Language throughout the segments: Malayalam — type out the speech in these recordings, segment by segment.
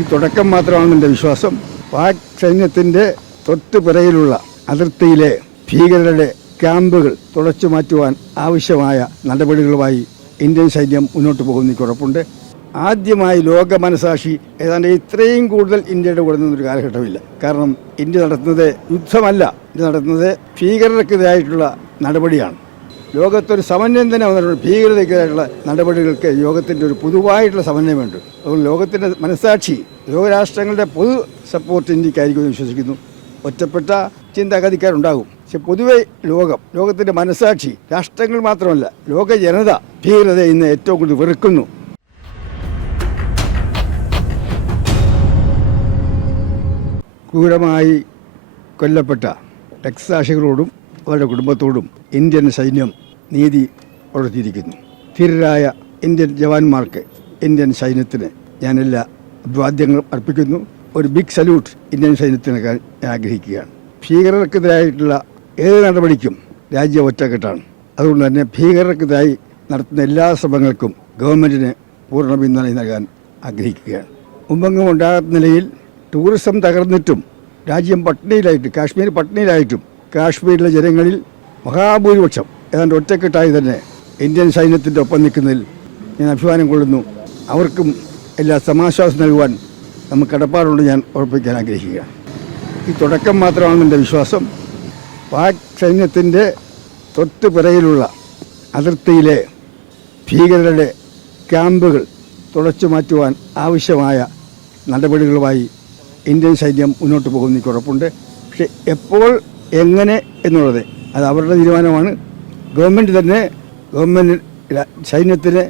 ഈ തുടക്കം മാത്രമാണ് എന്റെ വിശ്വാസം. പാക് സൈന്യത്തിന്റെ തൊട്ട് പിറകിലുള്ള അതിർത്തിയിലെ ഭീകരരുടെ ക്യാമ്പുകൾ തുടച്ചു മാറ്റുവാൻ ആവശ്യമായ നടപടികളുമായി ഇന്ത്യൻ സൈന്യം മുന്നോട്ട് പോകുന്ന എനിക്ക് ഉറപ്പുണ്ട്. ആദ്യമായി ലോക മനസാക്ഷി ഏതാണ്ട് ഇത്രയും കൂടുതൽ ഇന്ത്യയുടെ കൂടെ നിന്നൊരു കാലഘട്ടമില്ല. കാരണം ഇന്ത്യ നടത്തുന്നത് യുദ്ധമല്ല ഇന്ത്യ നടത്തുന്നത് ഭീകരർക്കെതിരായിട്ടുള്ള നടപടിയാണ്. ലോകത്തൊരു സമന്വയം തന്നെ വന്നിട്ടുണ്ട്. ഭീകരതയ്ക്കെതിരായിട്ടുള്ള നടപടികൾക്ക് യോഗത്തിന്റെ ഒരു പൊതുവായിട്ടുള്ള സമന്വയമുണ്ട്. അതുകൊണ്ട് ലോകത്തിന്റെ മനസാക്ഷി ലോകരാഷ്ട്രങ്ങളുടെ പൊതു സപ്പോർട്ട് ഇന്ത്യക്കായിരിക്കും എന്ന് വിശ്വസിക്കുന്നു. ഒറ്റപ്പെട്ട ചിന്താഗതിക്കാരുണ്ടാകും പക്ഷെ പൊതുവെ ലോകം ലോകത്തിന്റെ മനസാക്ഷി രാഷ്ട്രങ്ങൾ മാത്രമല്ല ലോക ജനത ഭീകരത ഇന്ന് ഏറ്റവും കൂടുതൽ വെറുക്കുന്നു. ക്രൂരമായി കൊല്ലപ്പെട്ട രക്തസാക്ഷികളോടും അവരുടെ കുടുംബത്തോടും ഇന്ത്യൻ സൈന്യം നീതി പുലർത്തിയിരിക്കുന്നു. ധീരരായ ഇന്ത്യൻ ജവാന്മാർക്ക് ഇന്ത്യൻ സൈന്യത്തിന് ഞാൻ എല്ലാ അർപ്പിക്കുന്നു. ഒരു ബിഗ് സല്യൂട്ട് ഇന്ത്യൻ സൈന്യത്തിന് ഞാൻ ആഗ്രഹിക്കുകയാണ്. ഭീകരർക്കെതിരായിട്ടുള്ള ഏത് നടപടിക്കും രാജ്യം ഒറ്റക്കെട്ടാണ്. അതുകൊണ്ട് തന്നെ ഭീകരർക്കെതിരായി നടത്തുന്ന എല്ലാ ശ്രമങ്ങൾക്കും ഗവൺമെന്റിന് പൂർണ പിന്തുണ നൽകാൻ ആഗ്രഹിക്കുകയാണ്. മുമ്പെങ്ങും ഉണ്ടാകാത്ത നിലയിൽ ടൂറിസം തകർന്നിട്ടും രാജ്യം പട്ടിണിയിലായിട്ടും കാശ്മീർ പട്ടിണിയിലായിട്ടും കാശ്മീരിലെ ജനങ്ങളിൽ മഹാഭൂരിപക്ഷം ഏതാണ്ട് ഒറ്റക്കെട്ടായി തന്നെ ഇന്ത്യൻ സൈന്യത്തിന്റെ ഒപ്പം നിൽക്കുന്നതിൽ ഞാൻ അഭിമാനം കൊള്ളുന്നു. അവർക്കും എല്ലാ സമാശ്വാസം നൽകുവാൻ നമുക്ക് കടപ്പാടുണ്ട് ഞാൻ ഉറപ്പിക്കാൻ ആഗ്രഹിക്കുക ഈ തുടക്കം മാത്രമാണ് എന്റെ വിശ്വാസം. പാക് സൈന്യത്തിന്റെ തൊട്ട് പിറകിലുള്ള അതിർത്തിയിലെ ഭീകരരുടെ ക്യാമ്പുകൾ തുടച്ചു മാറ്റുവാൻ ആവശ്യമായ നടപടികളുമായി ഇന്ത്യൻ സൈന്യം മുന്നോട്ട് പോകുന്ന എനിക്ക് ഉറപ്പുണ്ട്. പക്ഷെ എപ്പോൾ എങ്ങനെ എന്നുള്ളത് അത് അവരുടെ തീരുമാനമാണ്. ഗവൺമെന്റ് തന്നെ ഗവൺമെന്റ് സൈന്യത്തിന്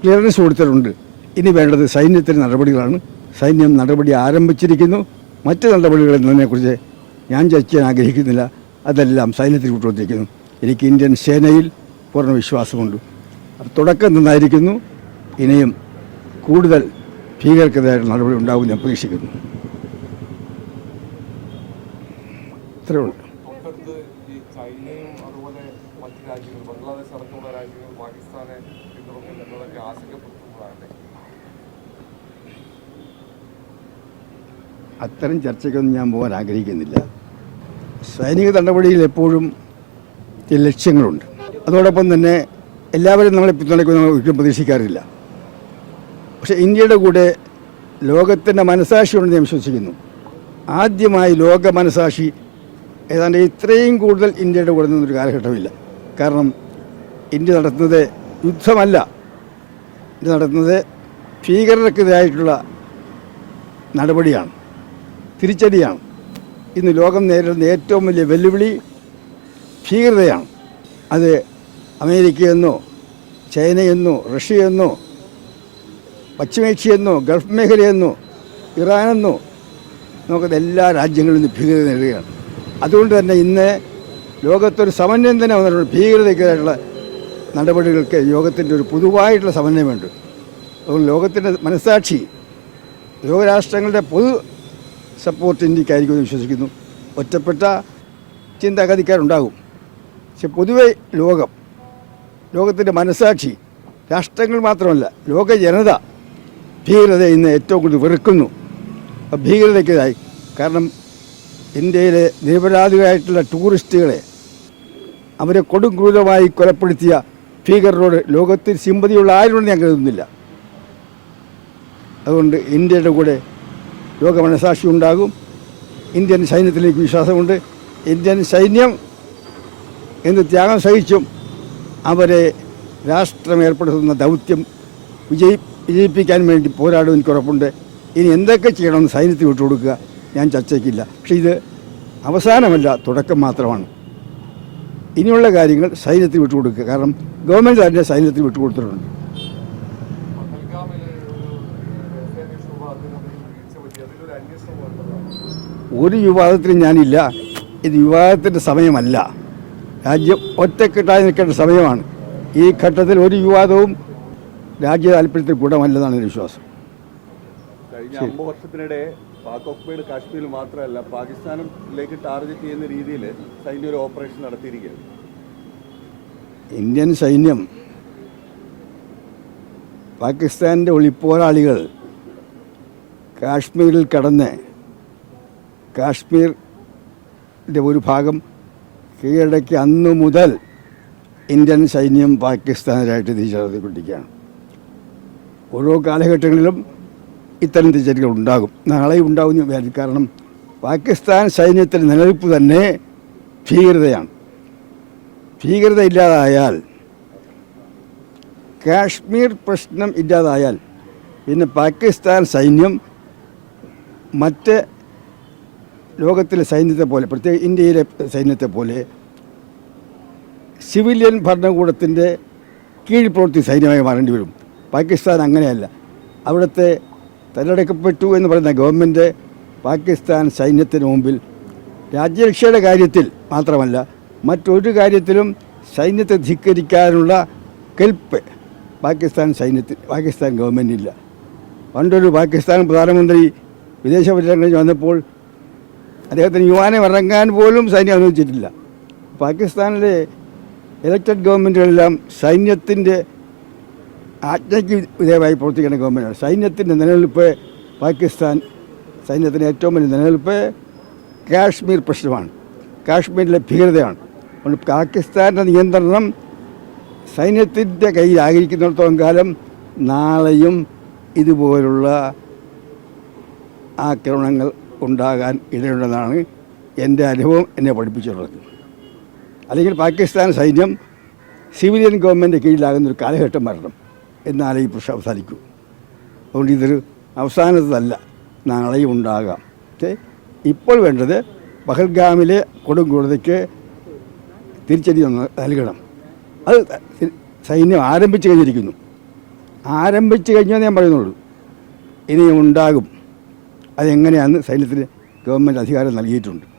ക്ലിയറൻസ് കൊടുത്തിട്ടുണ്ട്. ഇനി വേണ്ടത് സൈന്യത്തിന് നടപടികളാണ്. സൈന്യം നടപടി ആരംഭിച്ചിരിക്കുന്നു. മറ്റ് നടപടികൾ എന്നതിനെക്കുറിച്ച് ഞാൻ ചർച്ച ചെയ്യാൻ ആഗ്രഹിക്കുന്നില്ല. അതെല്ലാം സൈന്യത്തിൽ വിട്ടുകൊണ്ടിരിക്കുന്നു എനിക്ക് ഇന്ത്യൻ സേനയിൽ പൂർണ വിശ്വാസമുണ്ട്. തുടക്കം നന്നായിരിക്കുന്നു. ഇനിയും കൂടുതൽ ഭീകരക്കെതിരായിട്ട് നടപടി ഉണ്ടാകുമെന്ന് ഞാൻ പ്രതീക്ഷിക്കുന്നു. ഇത്രയേ അത്തരം ചർച്ചയ്ക്കൊന്നും ഞാൻ പോകാൻ ആഗ്രഹിക്കുന്നില്ല. സൈനിക നടപടിയിൽ എപ്പോഴും ചില ലക്ഷ്യങ്ങളുണ്ട്. അതോടൊപ്പം തന്നെ എല്ലാവരും നമ്മളെ പിന്തുണയ്ക്കുമെന്ന് നമ്മൾ ഒരിക്കലും പ്രതീക്ഷിക്കാറില്ല. പക്ഷേ ഇന്ത്യയുടെ കൂടെ ലോകത്തിന്റെ മനസാക്ഷിയുണ്ടെന്ന് ഞാൻ വിശ്വസിക്കുന്നു. ആദ്യമായി ലോക മനസാക്ഷി ഏതാണ്ട് ഇത്രയും കൂടുതൽ ഇന്ത്യയുടെ കൂടെ നിന്നൊരു കാലഘട്ടമില്ല. കാരണം ഇന്ത്യ നടത്തുന്നത് യുദ്ധമല്ല. ഇന്ത്യ നടത്തുന്നത് ഭീകരർക്കെതിരായിട്ടുള്ള നടപടിയാണ്. തിരിച്ചടിയാണ്. ഇന്ന് ലോകം നേരിടുന്ന ഏറ്റവും വലിയ വെല്ലുവിളി ഭീകരതയാണ്. അത് അമേരിക്കയെന്നോ ചൈനയെന്നോ റഷ്യയെന്നോ പശ്ചിമേഷ്യയെന്നോ ഗൾഫ് മേഖലയെന്നോ ഇറാനെന്നോ നോക്കുന്ന എല്ലാ രാജ്യങ്ങളിൽ നിന്ന് ഭീകരത നേടുകയാണ് അതുകൊണ്ട് തന്നെ ഇന്ന് ലോകത്തൊരു സമന്വയം തന്നെ വന്നിട്ടുണ്ട്. ഭീകരതയ്ക്കെതിരായിട്ടുള്ള നടപടികൾക്ക് യോഗത്തിന്റെ ഒരു പൊതുവായിട്ടുള്ള സമന്വയമുണ്ട്. അതുകൊണ്ട് ലോകത്തിന്റെ മനസാക്ഷി ലോകരാഷ്ട്രങ്ങളുടെ പൊതു സപ്പോർട്ട് ഇന്ത്യക്കായിരിക്കും എന്ന് വിശ്വസിക്കുന്നു. ഒറ്റപ്പെട്ട ചിന്താഗതിക്കാരുണ്ടാകും. പക്ഷെ പൊതുവെ ലോകം ലോകത്തിന്റെ മനസാക്ഷി രാഷ്ട്രങ്ങൾ മാത്രമല്ല ലോക ജനത ഭീകരത ഇന്ന് ഏറ്റവും കൂടുതൽ വെറുക്കുന്നു. ഭീകരതയ്ക്കെതിരായി. കാരണം ഇന്ത്യയിലെ നിരപരാധികളായിട്ടുള്ള ടൂറിസ്റ്റുകളെ അവരെ കൊടും ക്രൂരമായി കൊലപ്പെടുത്തിയ ഭീകരരോട് ലോകത്തിൽ സിമ്പതിയുള്ള ആരുണ്ടെന്ന് ഞാൻ കരുതുന്നില്ല. അതുകൊണ്ട് ഇന്ത്യയുടെ കൂടെ ലോക മനസാക്ഷി ഉണ്ടാകും. ഇന്ത്യൻ സൈന്യത്തിലേക്ക് വിശ്വാസമുണ്ട്. ഇന്ത്യൻ സൈന്യം എന്ത് ത്യാഗം സഹിച്ചും അവരെ രാഷ്ട്രം ഏർപ്പെടുത്തുന്ന ദൗത്യം വിജയി വിജയിപ്പിക്കാൻ വേണ്ടി പോരാടും എനിക്ക് ഉറപ്പുണ്ട് ഇനി എന്തൊക്കെ ചെയ്യണമെന്ന് സൈന്യത്തിൽ വിട്ടുകൊടുക്കുക ഞാൻ ചർച്ചയ്ക്കില്ല. പക്ഷേ ഇത് അവസാനമല്ല തുടക്കം മാത്രമാണ്. ഇനിയുള്ള കാര്യങ്ങൾ സൈന്യത്തിൽ വിട്ടുകൊടുക്കുക കാരണം ഗവൺമെന്റ് തന്നെ സൈന്യത്തിൽ വിട്ടുകൊടുത്തിട്ടുണ്ട് ഒരു വിവാദത്തിലും ഞാനില്ല. ഇത് വിവാദത്തിന്റെ സമയമല്ല. രാജ്യം ഒറ്റക്കെട്ടായി നിൽക്കേണ്ട സമയമാണ്. ഈ ഘട്ടത്തിൽ ഒരു വിവാദവും രാജ്യ താല്പര്യത്തിൽ ഗുണമല്ലെന്നാണ് എന്റെ വിശ്വാസം. കഴിഞ്ഞ അമ്പത് വർഷത്തിനിടെ പാക് ഓക്കുപൈഡ് കാശ്മീരിൽ മാത്രമല്ല പാകിസ്ഥാനിലേക്ക് ടാർഗറ്റ് ചെയ്യുന്ന രീതിയിൽ സൈന്യം ഒരു ഓപ്പറേഷൻ നടത്തിയിരിക്കുകയാണ് ഇന്ത്യൻ സൈന്യം പാകിസ്ഥാന്റെ ഒളിപ്പോരാളികൾ കാശ്മീരിൽ കടന്ന് കാശ്മീരിന്റെ ഒരു ഭാഗം കീഴടക്കി അന്നു മുതൽ ഇന്ത്യൻ സൈന്യം പാകിസ്ഥാനിലായിട്ട് തിരിച്ചറിഞ്ഞുകൊണ്ടിരിക്കുകയാണ് ഓരോ കാലഘട്ടങ്ങളിലും ഇത്തരം തിരിച്ചടികൾ ഉണ്ടാകും. നാളെ ഉണ്ടാകുന്ന വിചാരിച്ചു കാരണം പാകിസ്ഥാൻ സൈന്യത്തിന്റെ നിലനിൽപ്പ് തന്നെ ഭീകരതയാണ്. ഭീകരത ഇല്ലാതായാൽ കാശ്മീർ പ്രശ്നം ഇല്ലാതായാൽ പിന്നെ പാകിസ്ഥാൻ സൈന്യം മറ്റ് ലോകത്തിലെ സൈന്യത്തെ പോലെ പ്രത്യേക ഇന്ത്യയിലെ സൈന്യത്തെ പോലെ സിവിലിയൻ ഭരണകൂടത്തിന്റെ കീഴിൽ പ്രവർത്തി സൈന്യമായി മാറേണ്ടി വരും. പാകിസ്ഥാൻ അങ്ങനെയല്ല. അവിടുത്തെ തലടക്കപ്പെട്ടു എന്ന് പറയുന്ന ഗവൺമെന്റ് പാകിസ്ഥാൻ സൈന്യത്തിന് മുമ്പിൽ രാജ്യരക്ഷയുടെ കാര്യത്തിൽ മാത്രമല്ല മറ്റൊരു കാര്യത്തിലും സൈന്യത്തെ ധിക്കരിക്കാനുള്ള കെൽപ്പ് പാകിസ്ഥാൻ സൈന്യത്തിൽ പാകിസ്ഥാൻ ഗവൺമെന്റില്ല പണ്ടൊരു പാകിസ്ഥാൻ പ്രധാനമന്ത്രി വിദേശ പര്യടനങ്ങളിൽ വന്നപ്പോൾ അദ്ദേഹത്തിന് യുവാനെ ഇറങ്ങാൻ പോലും സൈന്യം അനുവദിച്ചിട്ടില്ല. പാകിസ്ഥാനിലെ ഇലക്റ്റഡ് ഗവൺമെന്റുകളെല്ലാം സൈന്യത്തിന്റെ ആജ്ഞയ്ക്ക് വിധേയമായി പ്രവർത്തിക്കുന്ന ഗവൺമെന്റാണ് സൈന്യത്തിന്റെ നിലനിൽപ്പ് പാകിസ്ഥാൻ സൈന്യത്തിന്റെ ഏറ്റവും വലിയ നിലനിൽപ്പ് കാശ്മീർ പ്രശ്നമാണ്. കാശ്മീരിലെ ഭീകരതയാണ്. അതുകൊണ്ട് പാകിസ്ഥാന്റെ നിയന്ത്രണം സൈന്യത്തിന്റെ കയ്യിലായിരിക്കുന്നിടത്തോളം കാലം നാളെയും ഇതുപോലുള്ള ആക്രമണങ്ങൾ ഉണ്ടാകാൻ ഇടയുണ്ടെന്നാണ് എന്റെ അനുഭവം എന്നെ പഠിപ്പിച്ചിട്ടുള്ളത്. അല്ലെങ്കിൽ പാകിസ്ഥാൻ സൈന്യം സിവിലിയൻ ഗവൺമെന്റ് കീഴിലാകുന്ന ഒരു കാലഘട്ടം വരണം എന്നാലേ ഈ പ്രശ്നം അവസാനിക്കൂ. അതുകൊണ്ട് ഇതൊരു അവസാനത്തല്ല നാളെയും ഉണ്ടാകാം. ഇപ്പോൾ വേണ്ടത് പഹൽഗാമിലെ കൊടുംക്രൂരതയ്ക്ക് തിരിച്ചടി നൽകണം. അത് സൈന്യം ആരംഭിച്ചു കഴിഞ്ഞിരിക്കുന്നു. ആരംഭിച്ചു കഴിഞ്ഞാൽ ഞാൻ പറയുന്നുള്ളൂ. ഇനിയും ഉണ്ടാകും. അതെങ്ങനെയാണെന്ന് സൈന്യത്തിന് ഗവൺമെന്റ് അധികാരം നൽകിയിട്ടുണ്ട്.